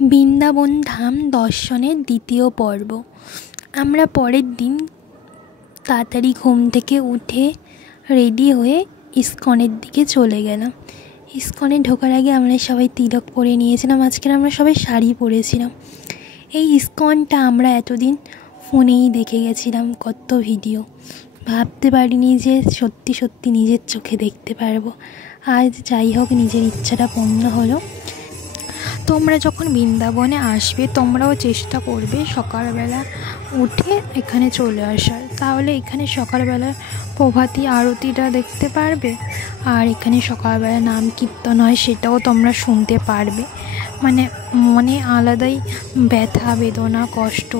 বৃন্দাবন ধাম দর্শনের দ্বিতীয় পর্ব। আমরা পরের দিন তাড়াতাড়ি ঘুম থেকে উঠে রেডি হয়ে ইস্কনের দিকে চলে গেলাম। ইস্কনে ঢোকার আগে আমরা সবাই তিলক পরে নিয়েছিলাম। আজকে আমরা সবাই শাড়ি পরেছিলাম। এই ইস্কনটা আমরা এতদিন ফোনেই দেখে গেছিলাম, কত ভিডিও। ভাবতে পারিনি যে সত্যি সত্যি নিজের চোখে দেখতে পারবো। আজ যাই হোক, নিজের ইচ্ছাটা পূর্ণ হলো। তোমরা যখন বৃন্দাবনে আসবে তোমরাও চেষ্টা করবে সকালবেলা উঠে এখানে চলে আসার, তাহলে এখানে সকালবেলা প্রভাতী আরতিটা দেখতে পারবে। আর এখানে সকালবেলা নাম কীর্তন হয়, সেটাও তোমরা শুনতে পারবে। মানে মনে আলাদাই ব্যথা বেদনা কষ্ট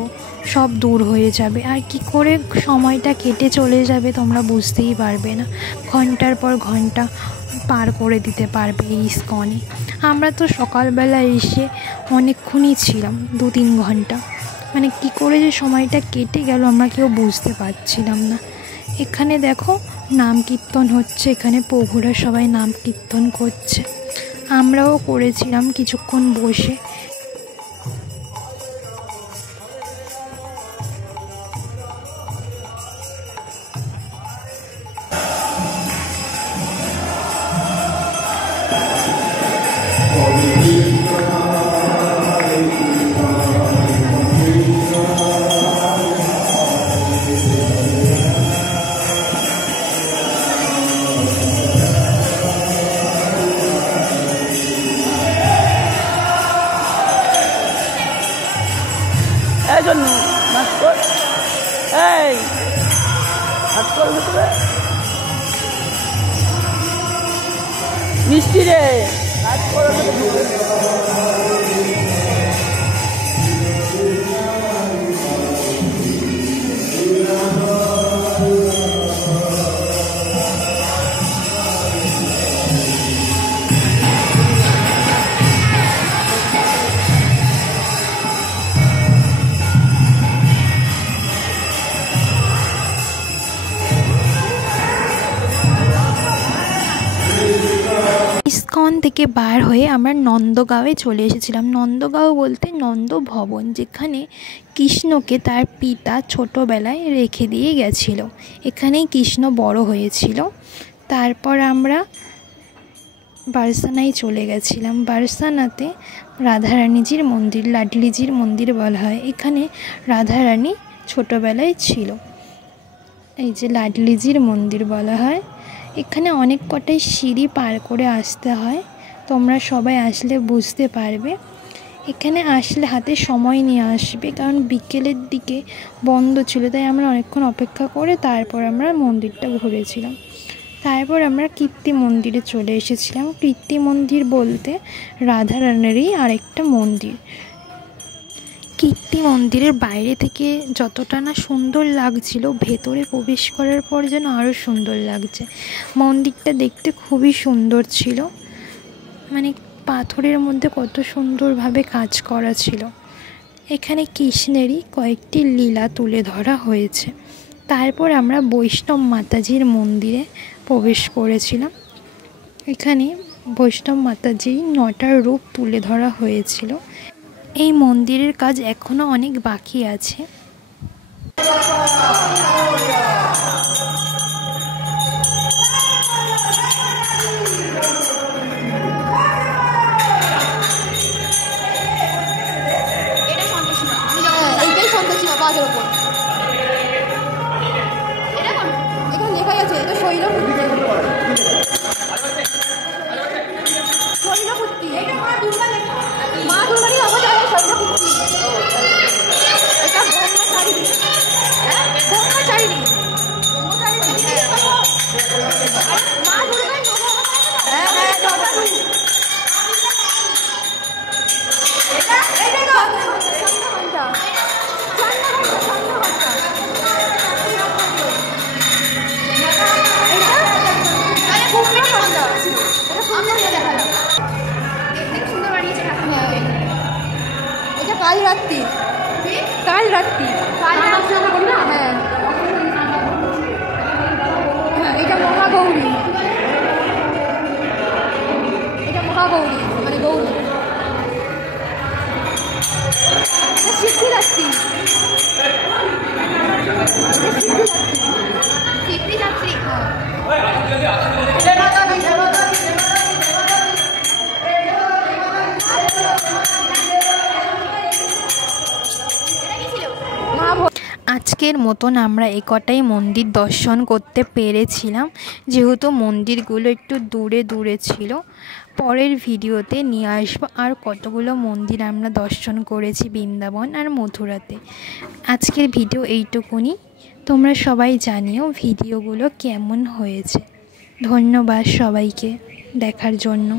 সব দূর হয়ে যাবে। আর কি করে সময়টা কেটে চলে যাবে তোমরা বুঝতেই পারবে না। ঘন্টার পর ঘন্টা পার করে দিতে পারবে এই ইস্কনে। আমরা তো সকালবেলা এসে অনেকক্ষণই ছিলাম, 2-3 ঘন্টা। মানে কি করে যে সময়টা কেটে গেল আমরা কেউ বুঝতে পারছিলাম না। এখানে দেখো নাম কীর্তন হচ্ছে, এখানে প্রভুরা সবাই নাম কীর্তন করছে। আমরাও করেছিলাম কিছুক্ষণ বসে। মিষ্টি রে ইস্কন থেকে বার হয়ে আমরা নন্দগাঁওয়ে চলে এসেছিলাম। নন্দগাঁও বলতে নন্দ ভবন, যেখানে কৃষ্ণকে তার পিতা ছোটোবেলায় রেখে দিয়ে গেছিল। এখানেই কৃষ্ণ বড় হয়েছিল। তারপর আমরা বারসানায় চলে গেছিলাম। বারসানাতে রাধারানীজির মন্দির, লাডলিজির মন্দির বলা হয়। এখানে রাধারানী ছোটোবেলায় ছিল। এই যে লাডলিজির মন্দির বলা হয়। এখানে অনেক কটাই সিঁড়ি পার করে আসতে হয়, তোমরা সবাই আসলে বুঝতে পারবে। এখানে আসলে হাতে সময় নিয়ে আসবে, কারণ বিকেলের দিকে বন্ধ ছিল, তাই আমরা অনেকক্ষণ অপেক্ষা করে তারপর আমরা মন্দিরটা ঘুরেছিলাম। তারপর আমরা কীর্তি মন্দিরে চলে এসেছিলাম। কীর্তি মন্দির বলতে রাধারানীরই আরেকটা মন্দির। কীর্তি মন্দিরের বাইরে থেকে যতটা না সুন্দর লাগছিল, ভেতরে প্রবেশ করার পর যেন আরও সুন্দর লাগছে। মন্দিরটা দেখতে খুবই সুন্দর ছিল। মানে পাথরের মধ্যে কত সুন্দরভাবে কাজ করা ছিল। এখানে কৃষ্ণেরই কয়েকটি লীলা তুলে ধরা হয়েছে। তারপর আমরা বৈষ্ণব মাতাজির মন্দিরে প্রবেশ করেছিলাম। এখানে বৈষ্ণব মাতাজির 9টা রূপ তুলে ধরা হয়েছিল। এই মন্দিরের কাজ এখনো অনেক বাকি আছে। কাল রাত্রি হ্যাঁ, এটা মহাগৌরী, এটা মহাগৌরী মানে গৌরী। আজকের মতন আমরা কটাই মন্দির দর্শন করতে পেরেছিলাম, যেহেতু মন্দিরগুলো একটু দূরে দূরে ছিল। পরের ভিডিওতে নিয়ে আসবো আর কতগুলো মন্দির আমরা দর্শন করেছি বৃন্দাবন আর মথুরাতে। আজকের ভিডিও এইটুকুনি। তোমরা সবাই জানিও ভিডিওগুলো কেমন হয়েছে। ধন্যবাদ সবাইকে দেখার জন্য।